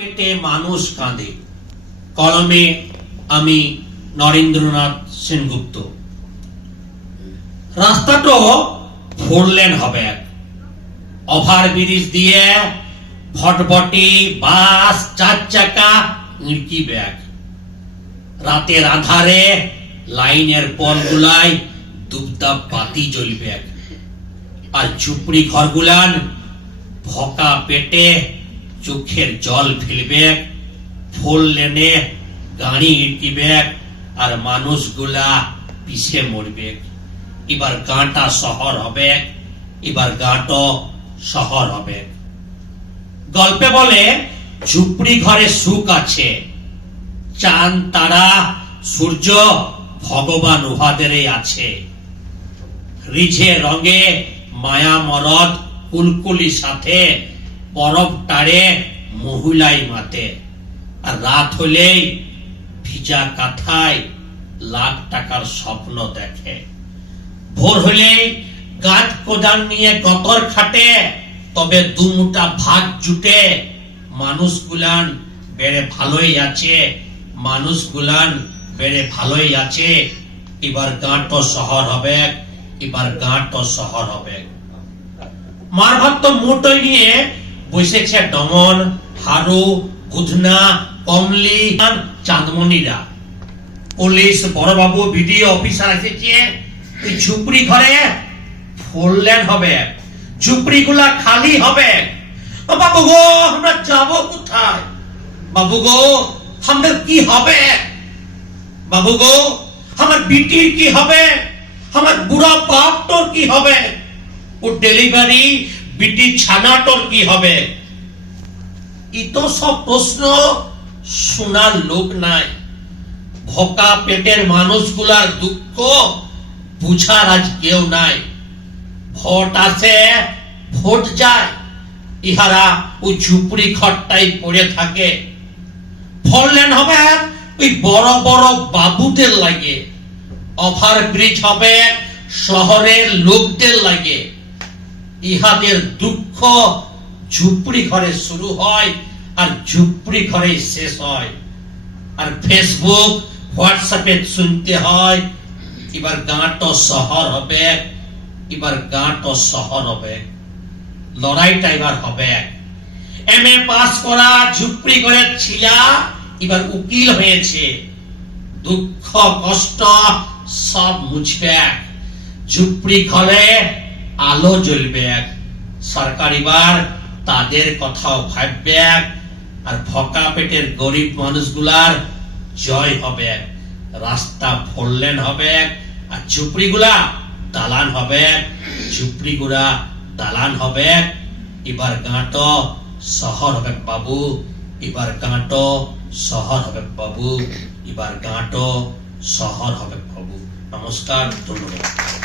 পেটে মানুষ কাঁদে। কলমে আমি নরেন্দ্রনাথ সেনগুপ্ত। রাস্তাটা ফোর লেন হবে ওভার ব্রিজ দিয়ে ভটভটি বাস, চার চাকা, ইড়কি ব্যাগ। রাতের আধারে লাইনের পলগুলাই দুবদাব বাতি জ্বলবে আর ঝুপড়ি ঘরগুলান ভকা পেটে চোখের জল ফেলবে ফুল লেনে গাড়ি ইটিবে আর মানুষগুলা পিছে মরবে এবার গাঁটা শহর হবে, এবার গাঁটো শহর হবে। গল্পে বলে, ঝুপড়ি ঘরে সুখ আছে, চাঁদ, তারা, সূর্য, ভগবান উহাদেরই আছে। রিঝে রঙে মায়া মরদ কুলকুলি সাথে পরব টারে মহুলাই মাতে। আর রাত হলেই ভিজা কাঁথায় লাখ টাকার স্বপ্ন দেখে। ভোর হলেই গাছ কোদাল নিয়ে গতর খাটে, তবে দুমুটা ভাত জুটে মানুষ গুলান বেড়ে ভালোই আছে মানুষ গুলান বেড়ে ভালোই আছে। এবার গাঁটো শহর হবে, এবার গাঁটো শহর হবে। মার ভাত তো মোটই নিয়ে বসেছে ডমন, হারু বুধনা কমলি চাঁদমণিরা। পুলিশ, বড়বাবু বিডিও অফিসার এসেছে। এই ঝুপড়ি ঘরে ফোরলেন হবে। ঝুপড়ি গুলা খালি হবে। ও বাবু গো, আমরা যাব কোথায়? বাবু গো আমাদের কি হবে? বাবু গো, আমার বিটির কি হবে? আমার বুড়া বাপ তোর কি হবে? ও ডেলিভারি বিটি ছানাটোর কি হবে? ই সব প্রশ্ন শোনার লোক নাই। ভকা পেটের মানুষগুলার দুঃখ বুঝার আজ কেউ নাই। ভোট আসে ভোট যায়। ইহারা ওই ঝুপড়ি ঘরটাই পড়ে থাকে। ফললেন হবে ওই বড় বড় বাবুদের লাগে। ওভার ব্রিজ হবে শহরের লোকদের লাগে। ইহাদের দুঃখ ঝুপড়ি ঘরে শুরু হয় আর ঝুপড়ি ঘরে শেষ হয়। আর ফেসবুক হোয়াটসঅ্যাপে শুনতে হয়, এবার গাঁটো শহর হবে, এবার গাঁটো শহর হবে, লড়াইটা এবার হবে। এম এ পাস করা, ঝুপড়ি করে ছিলা, এবার উকিল হয়েছে। দুঃখ, কষ্ট সব মুছবে। ঝুপড়ি ঘরে আলো জ্বলবে সরকার এবার তাদের কথাও ভাববে আর ভকা পেটের গরিব মানুষগুলার জয় হবে রাস্তা ফোরলেন হবে আর ঝুপড়িগুলা দালান হবে ঝুপড়িগুলা দালান হবে এবার গাঁটো শহর হবে বাবু। এবার গাঁটো শহর হবে বাবু। এবার গাঁটো শহর হবে বাবু। নমস্কার, ধন্যবাদ।